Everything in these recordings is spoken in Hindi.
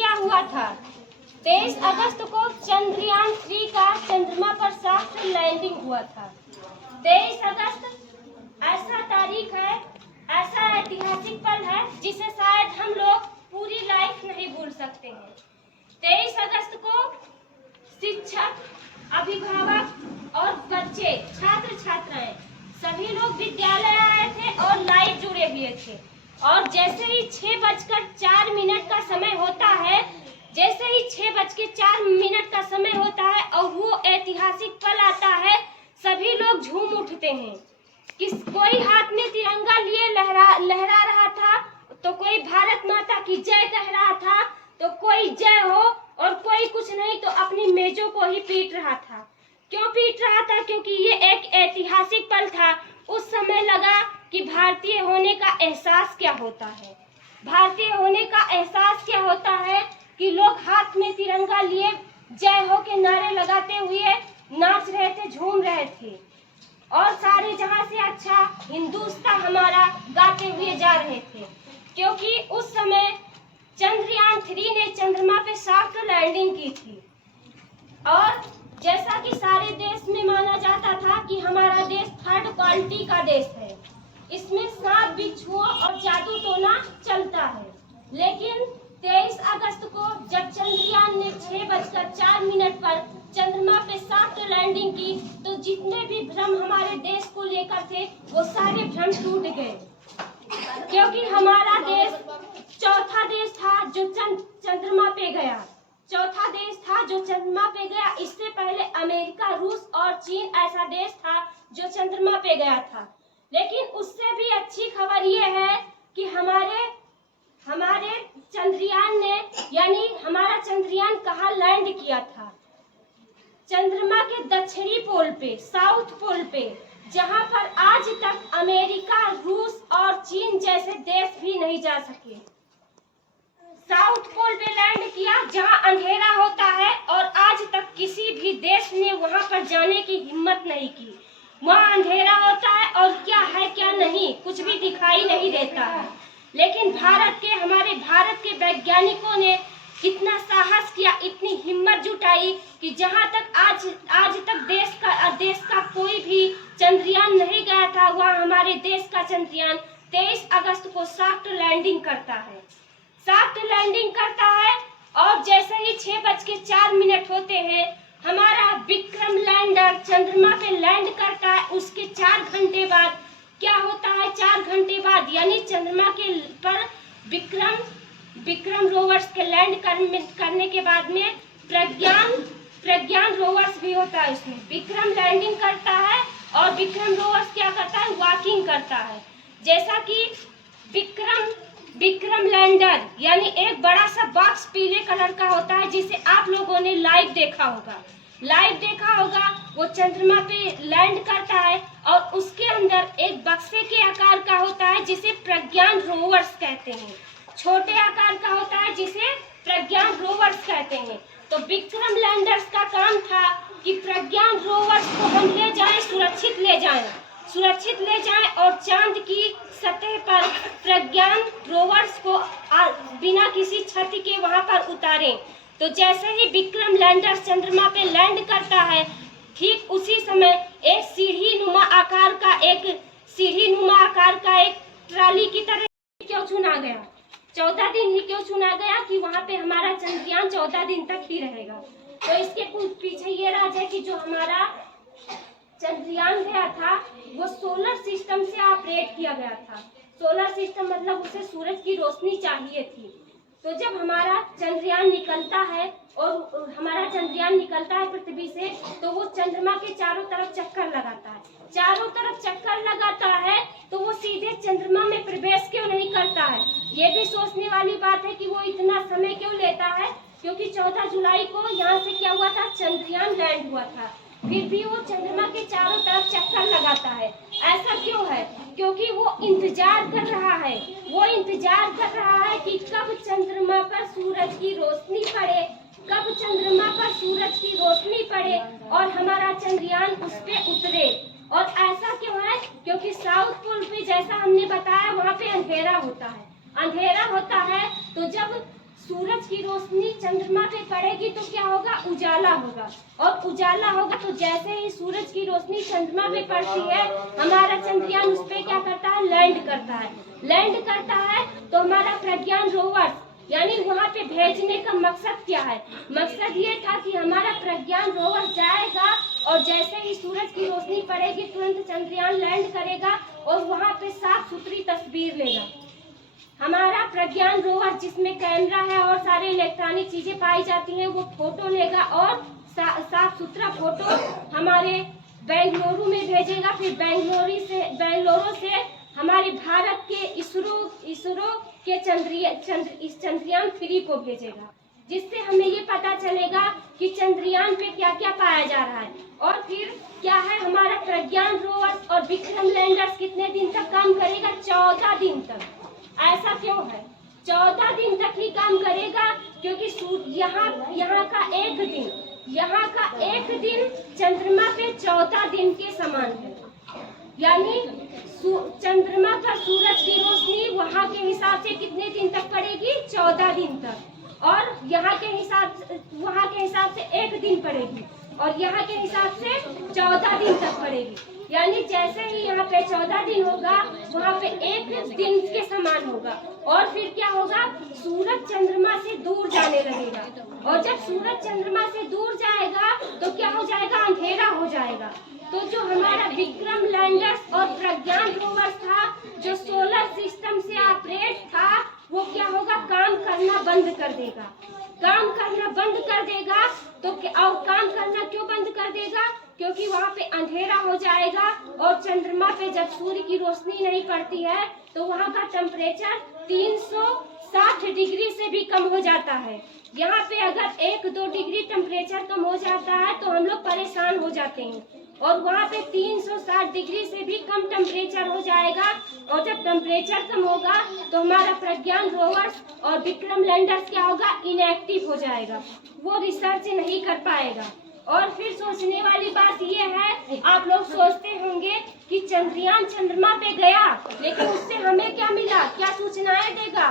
क्या हुआ था? 23 अगस्त को चंद्रयान 3 का चंद्रमा पर सॉफ्ट लैंडिंग हुआ था। 23 अगस्त ऐसा तारीख है, ऐसा ऐतिहासिक पल है जिसे शायद हम लोग पूरी लाइफ नहीं भूल सकते हैं। 23 अगस्त को शिक्षक, अभिभावक और बच्चे, छात्र छात्राएं सभी लोग विद्यालय आए थे और लाइव जुड़े हुए थे। और जैसे ही 6:04 का समय होता है, जैसे ही 6:04 का समय होता है और वो ऐतिहासिक पल आता है, सभी लोग झूम उठते हैं। कोई हाथ में तिरंगा लिए लहरा रहा था, तो कोई भारत माता की जय कह रहा था, तो कोई जय हो, और कोई कुछ नहीं तो अपनी मेजों को ही पीट रहा था। क्यों पीट रहा था? क्योंकि ये एक ऐतिहासिक पल था। उस समय लगा कि भारतीय होने का एहसास क्या होता है। भारतीय होने का एहसास क्या होता है कि लोग हाथ में तिरंगा लिए जय हो के नारे लगाते हुए नाच रहे थे, झूम रहे थे, और सारे जहां से अच्छा हिंदुस्तान हमारा गाते हुए जा रहे थे। क्योंकि उस समय चंद्रयान 3 ने चंद्रमा पे सॉफ्ट लैंडिंग की थी। और जैसा कि सारे देश में माना जाता था कि हमारा देश थर्ड क्वालिटी का देश है, इसमें सांप बिच्छुओं और जादू टोना चलता है। लेकिन 23 अगस्त को जब चंद्रयान ने 6:04 पर चंद्रमा पे सॉफ्ट लैंडिंग की, तो जितने भी भ्रम हमारे देश को लेकर थे वो सारे भ्रम टूट गए। क्योंकि हमारा देश चौथा देश था जो चंद्रमा पे गया, चौथा देश था जो चंद्रमा पे गया। इससे पहले अमेरिका, रूस और चीन ऐसा देश था जो चंद्रमा पे गया था। लेकिन उससे भी अच्छी खबर ये है कि हमारे चंद्रयान ने, यानी हमारा चंद्रयान कहाँ लैंड किया था? चंद्रमा के दक्षिणी पोल पे, साउथ पोल पे, जहाँ पर आज तक अमेरिका, रूस और चीन जैसे देश भी नहीं जा सके। साउथ पोल पे लैंड किया जहां अंधेरा होता है, और आज तक किसी भी देश ने वहां पर जाने की हिम्मत नहीं की। वहां अंधेरा होता है और क्या है क्या नहीं कुछ भी दिखाई नहीं देता है। लेकिन हमारे भारत के वैज्ञानिकों ने कितना साहस किया, इतनी हिम्मत जुटाई कि जहां तक आज तक देश का कोई भी चंद्रयान नहीं गया था, वहां हमारे देश का चंद्रयान 23 अगस्त को सॉफ्ट लैंडिंग करता है। सॉफ्ट लैंडिंग करता है और जैसे ही 6:04 होते हैं, हमारा विक्रम लैंडर चंद्रमा पे लैंड करता है। उसके 4 घंटे बाद क्या होता है? 4 घंटे बाद, यानी चंद्रमा के पर विक्रम रोवर्स के लैंड करने के बाद में प्रज्ञान रोवर्स भी होता है। उसमें विक्रम लैंडिंग करता है और विक्रम रोवर्स क्या करता है? वॉकिंग करता है। जैसा कि विक्रम लैंडर यानी एक बड़ा सा बॉक्स पीले कलर का होता है, जिसे आप लोगों ने लाइव देखा होगा। वो चंद्रमा पे लैंड करता है और उसके अंदर एक बक्से के आकार का होता है जिसे प्रज्ञान रोवर्स कहते हैं। छोटे आकार का होता है जिसे प्रज्ञान रोवर्स कहते हैं। तो विक्रम लैंडर्स का काम था कि प्रज्ञान रोवर्स को हम ले जाएं, सुरक्षित ले जाएं और चांद की सतह पर प्रज्ञान रोवर्स को बिना किसी क्षति के वहां पर उतारें। तो जैसे ही विक्रम लैंडर चंद्रमा पे लैंड करता है, ठीक उसी समय एक सीढ़ी नुमा आकार का एक ट्राली की तरह क्यों चुना गया? 14 दिन ही क्यों चुना गया? कि वहां पे हमारा चंद्रयान 14 दिन तक ही रहेगा। तो इसके पीछे ये राज है कि जो हमारा चंद्रयान गया था वो सोलर सिस्टम से ऑपरेट किया गया था। सोलर सिस्टम मतलब उसे सूरज की रोशनी चाहिए थी। तो जब हमारा चंद्रयान निकलता है पृथ्वी से, तो वो चंद्रमा के चारों तरफ चक्कर लगाता है। तो वो सीधे चंद्रमा में प्रवेश क्यों नहीं करता है? ये भी सोचने वाली बात है कि वो इतना समय क्यों लेता है। क्योंकि 14 जुलाई को यहाँ से क्या हुआ था? चंद्रयान लैंड हुआ था। फिर भी वो चंद्रमा के चारों तरफ चक्कर लगाता है। ऐसा क्यों है? क्योंकि वो इंतजार कर रहा है कि कब चंद्रमा पर सूरज की रोशनी पड़े और हमारा चंद्रयान उस पे उतरे। और ऐसा क्यों है? क्योंकि साउथ पोल पे, जैसा हमने बताया, वहाँ पे अंधेरा होता है। तो जब सूरज की रोशनी चंद्रमा पे पड़ेगी तो क्या होगा, उजाला होगा। और उजाला होगा तो जैसे ही सूरज की रोशनी चंद्रमा पे पड़ती है, हमारा चंद्रयान उस पे क्या करता है, लैंड करता है। लैंड करता है तो हमारा प्रज्ञान रोवर यानी वहाँ पे भेजने का मकसद क्या है, मकसद ये था कि हमारा प्रज्ञान रोवर जाएगा और जैसे ही सूरज की रोशनी पड़ेगी तुरंत चंद्रयान लैंड करेगा और वहाँ पे साफ सुथरी तस्वीर लेगा। हमारा प्रज्ञान रोवर जिसमें कैमरा है और सारे इलेक्ट्रॉनिक चीजें पाई जाती हैं, वो फोटो लेगा और साफ सुथरा फोटो हमारे बेंगलुरु में भेजेगा। फिर बेंगलुरु से हमारे भारत के इसरो के चंद्रयान 3 को भेजेगा, जिससे हमें ये पता चलेगा कि चंद्रयान पे क्या क्या पाया जा रहा है। और फिर क्या है, हमारा प्रज्ञान रोवर और विक्रम लैंडर्स कितने दिन तक काम करेगा, 14 दिन तक। ऐसा क्यों है, 14 दिन तक ही काम करेगा, क्योंकि यहाँ का एक दिन चंद्रमा पे 14 दिन के समान है। यानी चंद्रमा का सूरज की रोशनी वहाँ के हिसाब से कितने दिन तक पड़ेगी, 14 दिन तक। और वहाँ के हिसाब से 1 दिन पड़ेगी और यहाँ के हिसाब से 14 दिन तक पड़ेगी। यानी जैसे ही यहाँ पे 14 दिन होगा, वहाँ पे 1 दिन के समान होगा। और फिर क्या होगा, सूरज चंद्रमा से दूर जाने लगेगा और जब सूरज चंद्रमा से दूर जाएगा तो क्या हो जाएगा, अंधेरा हो जाएगा। तो जो हमारा विक्रम लैंडर्स और प्रज्ञान रोवर था, जो सोलर सिस्टम से ऑपरेट था, वो क्या होगा, काम करना बंद कर देगा। काम करना बंद कर देगा तो और काम करना क्यों बंद कर देगा, क्योंकि वहाँ पे अंधेरा हो जाएगा और चंद्रमा पे जब सूर्य की रोशनी नहीं पड़ती है तो वहाँ का टेम्परेचर 360 डिग्री से भी कम हो जाता है। यहाँ पे अगर 1-2 डिग्री टेम्परेचर कम हो जाता है तो हम लोग परेशान हो जाते हैं, और वहाँ पे 360 डिग्री से भी कम टेम्परेचर हो जाएगा। और जब टेम्परेचर कम होगा तो हमारा प्रज्ञान रोवर्स और विक्रम लैंडर्स क्या होगा, इनएक्टिव हो जाएगा, वो रिसर्च नहीं कर पाएगा। और फिर सोचने वाली बात ये है, आप लोग सोचते होंगे कि चंद्रयान चंद्रमा पे गया लेकिन उससे हमें क्या मिला, क्या सूचनाएं देगा।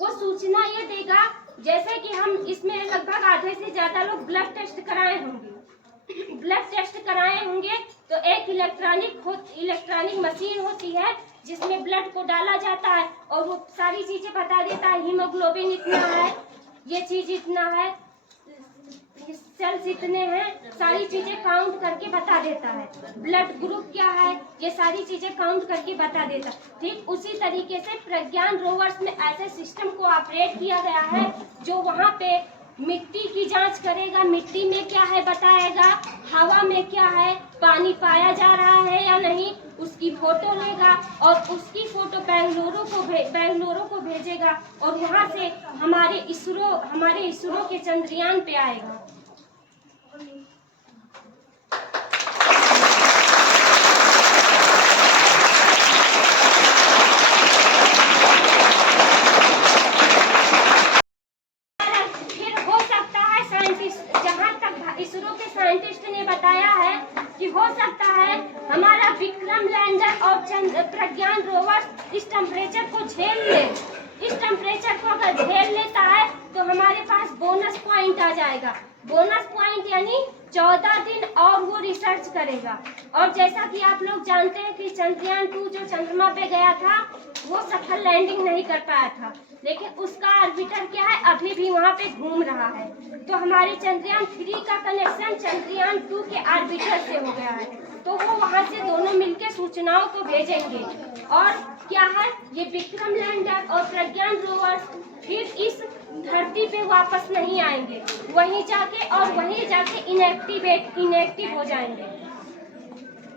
वो सूचना ये देगा, जैसे कि हम इसमें लगभग आधे से ज्यादा लोग ब्लड टेस्ट कराए होंगे। ब्लड टेस्ट कराए होंगे तो एक इलेक्ट्रॉनिक मशीन होती है जिसमें ब्लड को डाला जाता है और वो सारी चीजें बता देता है, हीमोग्लोबिन इतना है, ये चीज इतना है, सेल्स इतने हैं, सारी चीजें काउंट करके बता देता है। ब्लड ग्रुप क्या है, ये सारी चीजें काउंट करके बता देता है। ठीक उसी तरीके से प्रज्ञान रोवर्स में ऐसे सिस्टम को ऑपरेट किया गया है जो वहाँ पे मिट्टी की जांच करेगा, मिट्टी में क्या है बताएगा, हवा में क्या है, पानी पाया जा रहा है या नहीं, उसकी फोटो लेगा और उसकी फोटो बेंगलुरु को भेजेगा और वहाँ से हमारे इसरो के चंद्रयान पे आएगा। इसरो के साइंटिस्ट ने बताया है कि हो सकता है हमारा विक्रम लैंडर और प्रज्ञान रोवर इस टेम्परेचर को झेल ले। इस टेम्परेचर को अगर झेल लेता है तो हमारे पास बोनस पॉइंट आ जाएगा। बोनस पॉइंट यानी 14 दिन और वो रिसर्च करेगा। और जैसा कि आप लोग जानते हैं कि चंद्रयान 2 जो चंद्रमा पे गया था वो सफल लैंडिंग नहीं कर पाया था, लेकिन उसका ऑर्बिटर क्या है, अभी भी वहाँ पे घूम रहा है। तो हमारे चंद्रयान 3 का कनेक्शन चंद्रयान 2 के ऑर्बिटर से हो गया है, तो वो वहाँ से दोनों मिलकर सूचनाओं को भेजेंगे। और क्या है, ये विक्रम लैंडर और प्रज्ञान रोवर फिर इस धरती पे वापस नहीं आएंगे, वहीं जाके इनएक्टिव हो जाएंगे।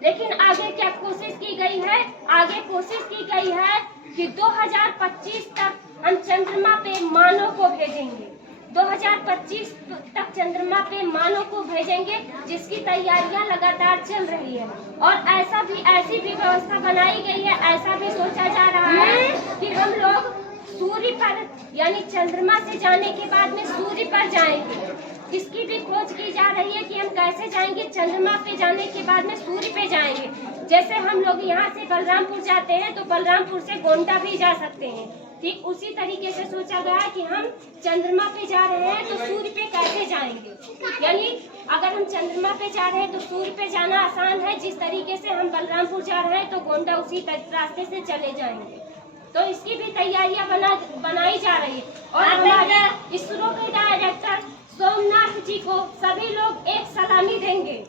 लेकिन आगे क्या कोशिश की गई है, आगे कोशिश की गई है कि 2025 तक हम चंद्रमा पे मानव को भेजेंगे। 2025 तक चंद्रमा पे मानव को भेजेंगे, जिसकी तैयारियां लगातार चल रही है। और ऐसी भी व्यवस्था बनाई गई है, ऐसा भी सोचा जा रहा है कि हम लोग सूर्य पर यानी चंद्रमा से जाने के बाद में सूर्य पर जाएंगे। इसकी भी खोज की जा रही है कि हम कैसे जाएंगे, चंद्रमा पे जाने के बाद में सूर्य पे जाएंगे। जैसे हम लोग यहाँ से बलरामपुर जाते हैं तो बलरामपुर से गोंडा भी जा सकते हैं। ठीक उसी तरीके से सोचा गया है कि हम चंद्रमा पे जा रहे हैं तो सूर्य पे कैसे जाएंगे। यानी अगर हम चंद्रमा पे जा रहे हैं तो सूर्य पे जाना आसान है, जिस तरीके से हम बलरामपुर जा रहे हैं तो गोंडा उसी रास्ते से चले जाएंगे। तो इसकी भी तैयारियां बनाई जा रही है। और हमारे इसरो के डायरेक्टर सोमनाथ जी को सभी लोग एक सलामी देंगे।